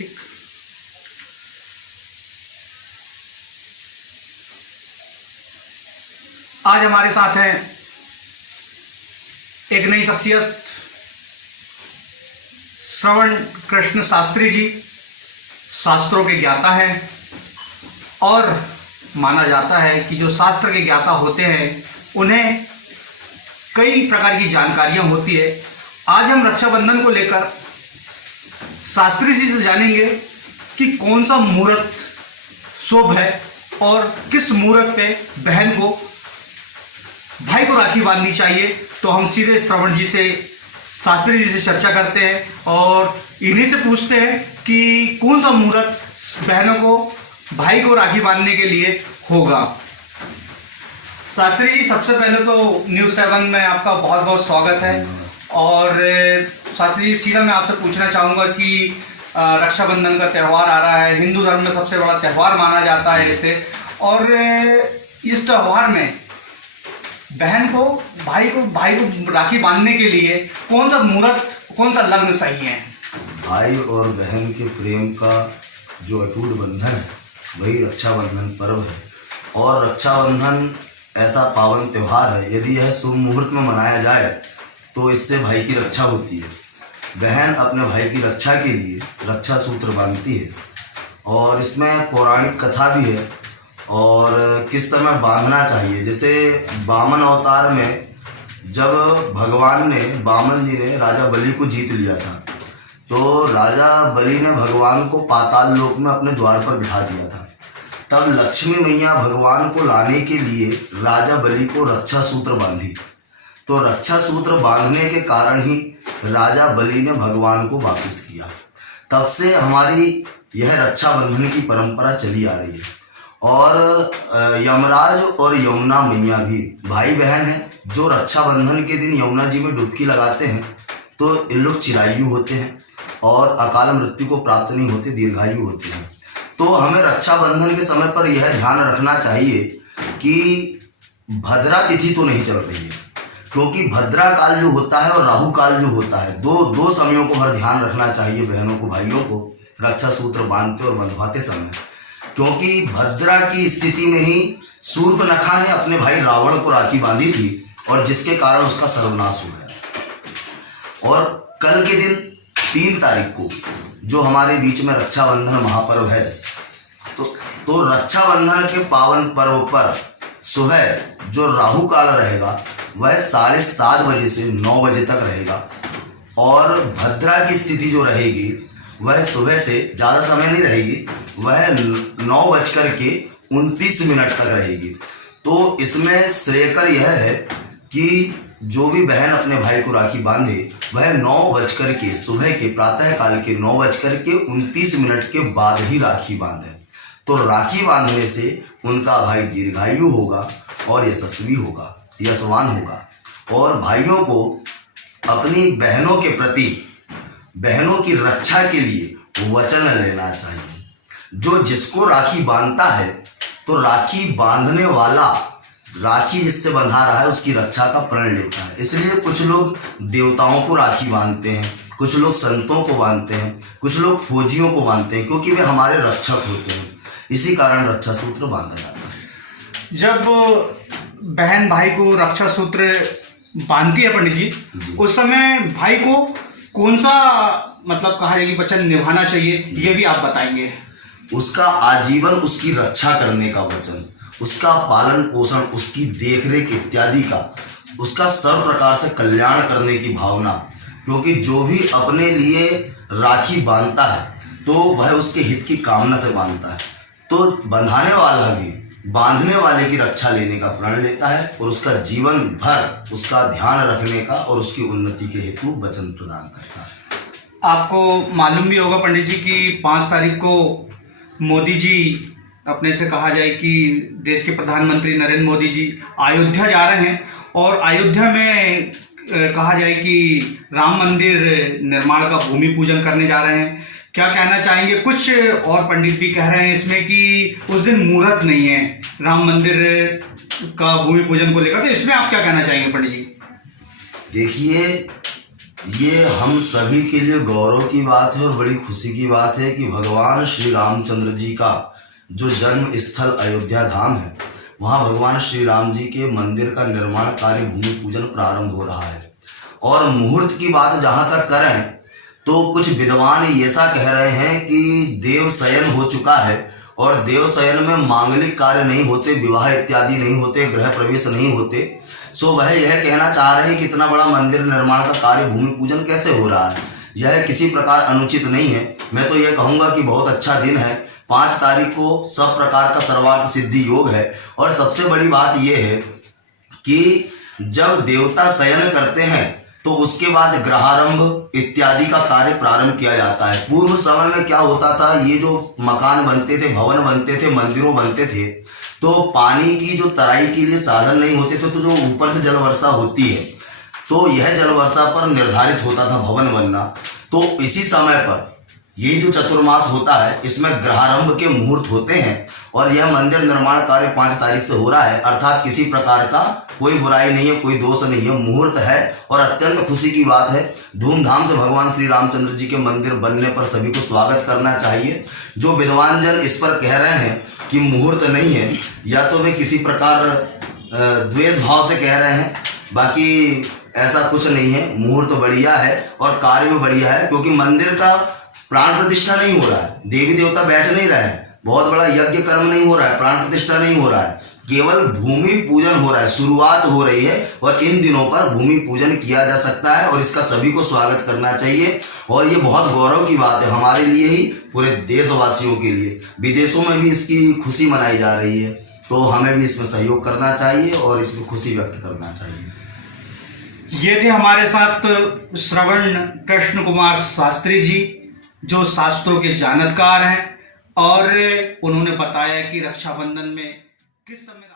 ठीक। आज हमारे साथ हैं एक नई शख्सियत, श्रवण कृष्ण शास्त्री जी। शास्त्रों के ज्ञाता हैं और माना जाता है कि जो शास्त्र के ज्ञाता होते हैं उन्हें कई प्रकार की जानकारियां होती है। आज हम रक्षाबंधन को लेकर शास्त्री जी से जानेंगे कि कौन सा मुहूर्त शुभ है और किस मुहूर्त पे बहन को भाई को राखी बांधनी चाहिए। तो हम सीधे श्रवण जी से, शास्त्री जी से चर्चा करते हैं और इन्हीं से पूछते हैं कि कौन सा मुहूर्त बहनों को भाई को राखी बांधने के लिए होगा। शास्त्री जी, सबसे पहले तो न्यूज़ 7 में आपका बहुत बहुत स्वागत है। और शास्त्री जी, सीधा मैं आपसे पूछना चाहूँगा कि रक्षाबंधन का त्यौहार आ रहा है, हिंदू धर्म में सबसे बड़ा त्यौहार माना जाता है इसे, और इस त्यौहार में बहन को भाई को राखी बांधने के लिए कौन सा मुहूर्त, कौन सा लग्न सही है? भाई और बहन के प्रेम का जो अटूट बंधन है वही रक्षाबंधन पर्व है। और रक्षाबंधन ऐसा पावन त्यौहार है, यदि यह शुभ मुहूर्त में मनाया जाए तो इससे भाई की रक्षा होती है। बहन अपने भाई की रक्षा के लिए रक्षा सूत्र बांधती है और इसमें पौराणिक कथा भी है और किस समय बांधना चाहिए। जैसे वामन अवतार में जब भगवान ने, वामन जी ने राजा बलि को जीत लिया था, तो राजा बलि ने भगवान को पाताल लोक में अपने द्वार पर बिठा दिया था। तब लक्ष्मी मैया भगवान को लाने के लिए राजा बलि को रक्षा सूत्र बांधी। तो रक्षा सूत्र बांधने के कारण ही राजा बलि ने भगवान को वापस किया। तब से हमारी यह रक्षाबंधन की परंपरा चली आ रही है। और यमराज और यमुना मैया भी भाई बहन हैं, जो रक्षाबंधन के दिन यमुना जी में डुबकी लगाते हैं तो इन लोग चिरायु होते हैं और अकाल मृत्यु को प्राप्त नहीं होते, दीर्घायु होते हैं। तो हमें रक्षाबंधन के समय पर यह ध्यान रखना चाहिए कि भद्रा तिथि तो नहीं चल रही है, क्योंकि भद्रा काल जो होता है और राहु काल जो होता है, दो समयों को हर ध्यान रखना चाहिए बहनों को, भाइयों को रक्षा सूत्र बांधते और बंधवाते समय। क्योंकि भद्रा की स्थिति में ही शूर्पणखा ने अपने भाई रावण को राखी बांधी थी और जिसके कारण उसका सर्वनाश हो गया। और कल के दिन 3 तारीख को जो हमारे बीच में रक्षाबंधन महापर्व है, तो रक्षाबंधन के पावन पर्व पर सुबह जो राहु काल रहेगा वह 7:30 बजे से 9 बजे तक रहेगा और भद्रा की स्थिति जो रहेगी वह सुबह से ज़्यादा समय नहीं रहेगी, वह 9:29 तक रहेगी। तो इसमें श्रेयकर यह है कि जो भी बहन अपने भाई को राखी बांधे वह 9 सुबह के प्रातःकाल के 9:29 के बाद ही राखी बांधे। तो राखी बांधने से उनका भाई दीर्घायु होगा और यशस्वी होगा, यशवान होगा। और भाइयों को अपनी बहनों के प्रति, बहनों की रक्षा के लिए वचन लेना चाहिए। जो जिसको राखी बांधता है तो राखी बांधने वाला राखी जिससे बंधा रहा है उसकी रक्षा का प्रण लेता है। इसलिए कुछ लोग देवताओं को राखी बांधते हैं, कुछ लोग संतों को बांधते हैं, कुछ लोग फौजियों को बांधते हैं, क्योंकि वे हमारे रक्षक होते हैं। इसी कारण रक्षा सूत्र बांधा जाता है। जब बहन भाई को रक्षा सूत्र बांधती है पंडित जी, उस समय भाई को कौन सा, मतलब कहा जाए कि वचन निभाना चाहिए, ये भी आप बताएंगे? उसका आजीवन उसकी रक्षा करने का वचन, उसका पालन पोषण, उसकी देखरेख इत्यादि का, उसका सर्व प्रकार से कल्याण करने की भावना। क्योंकि जो भी अपने लिए राखी बांधता है तो वह उसके हित की कामना से बांधता है। तो बंधाने वाला भी बांधने वाले की रक्षा लेने का प्रण लेता है और उसका जीवन भर उसका ध्यान रखने का और उसकी उन्नति के हेतु वचन प्रदान करता है। आपको मालूम भी होगा पंडित जी कि 5 तारीख को मोदी जी, अपने से कहा जाए कि देश के प्रधानमंत्री नरेंद्र मोदी जी अयोध्या जा रहे हैं और अयोध्या में कहा जाए कि राम मंदिर निर्माण का भूमि पूजन करने जा रहे हैं। क्या कहना चाहेंगे? कुछ और पंडित भी कह रहे हैं इसमें कि उस दिन मुहूर्त नहीं है राम मंदिर का भूमि पूजन को लेकर, तो इसमें आप क्या कहना चाहेंगे पंडित जी? देखिए, ये हम सभी के लिए गौरव की बात है और बड़ी खुशी की बात है कि भगवान श्री रामचंद्र जी का जो जन्म स्थल अयोध्या धाम है, वहाँ भगवान श्री राम जी के मंदिर का निर्माण कार्य भूमि पूजन प्रारंभ हो रहा है। और मुहूर्त की बात जहाँ तक करें तो कुछ विद्वान ऐसा कह रहे हैं कि देव शयन हो चुका है और देव शयन में मांगलिक कार्य नहीं होते, विवाह इत्यादि नहीं होते, गृह प्रवेश नहीं होते। सो वह यह कहना चाह रहे हैं कि इतना बड़ा मंदिर निर्माण का कार्य भूमि पूजन कैसे हो रहा है, यह किसी प्रकार अनुचित नहीं है। मैं तो यह कहूँगा कि बहुत अच्छा दिन है। 5 तारीख को सब प्रकार का सर्वार्थ सिद्धि योग है। और सबसे बड़ी बात यह है कि जब देवता शयन करते हैं तो उसके बाद ग्रहारंभ इत्यादि का कार्य प्रारंभ किया जाता है। पूर्व समय में क्या होता था, ये जो मकान बनते थे, भवन बनते थे, मंदिरों बनते थे, तो पानी की जो तराई के लिए साधन नहीं होते थे, तो जो ऊपर से जल वर्षा होती है तो यह जल वर्षा पर निर्धारित होता था भवन बनना। तो इसी समय पर ये जो चतुर्मास होता है इसमें ग्रहारंभ के मुहूर्त होते हैं और यह मंदिर निर्माण कार्य 5 तारीख से हो रहा है। अर्थात किसी प्रकार का कोई बुराई नहीं है, कोई दोष नहीं है, मुहूर्त है और अत्यंत खुशी की बात है। धूमधाम से भगवान श्री रामचंद्र जी के मंदिर बनने पर सभी को स्वागत करना चाहिए। जो विद्वान जन इस पर कह रहे हैं कि मुहूर्त नहीं है, या तो वे किसी प्रकार द्वेष भाव से कह रहे हैं, बाकी ऐसा कुछ नहीं है। मुहूर्त बढ़िया है और कार्य भी बढ़िया है, क्योंकि मंदिर का प्राण प्रतिष्ठा नहीं हो रहा है, देवी देवता बैठ नहीं रहे हैं, बहुत बड़ा यज्ञ कर्म नहीं हो रहा है, प्राण प्रतिष्ठा नहीं हो रहा है, केवल भूमि पूजन हो रहा है, शुरुआत हो रही है। और इन दिनों पर भूमि पूजन किया जा सकता है और इसका सभी को स्वागत करना चाहिए। और ये बहुत गौरव की बात है हमारे लिए ही, पूरे देशवासियों के लिए। विदेशों में भी इसकी खुशी मनाई जा रही है, तो हमें भी इसमें सहयोग करना चाहिए और इसमें खुशी व्यक्त करना चाहिए। ये थे हमारे साथ श्रवण कृष्ण कुमार शास्त्री जी, जो शास्त्रों के जानकार हैं, और उन्होंने बताया कि रक्षाबंधन में किस समय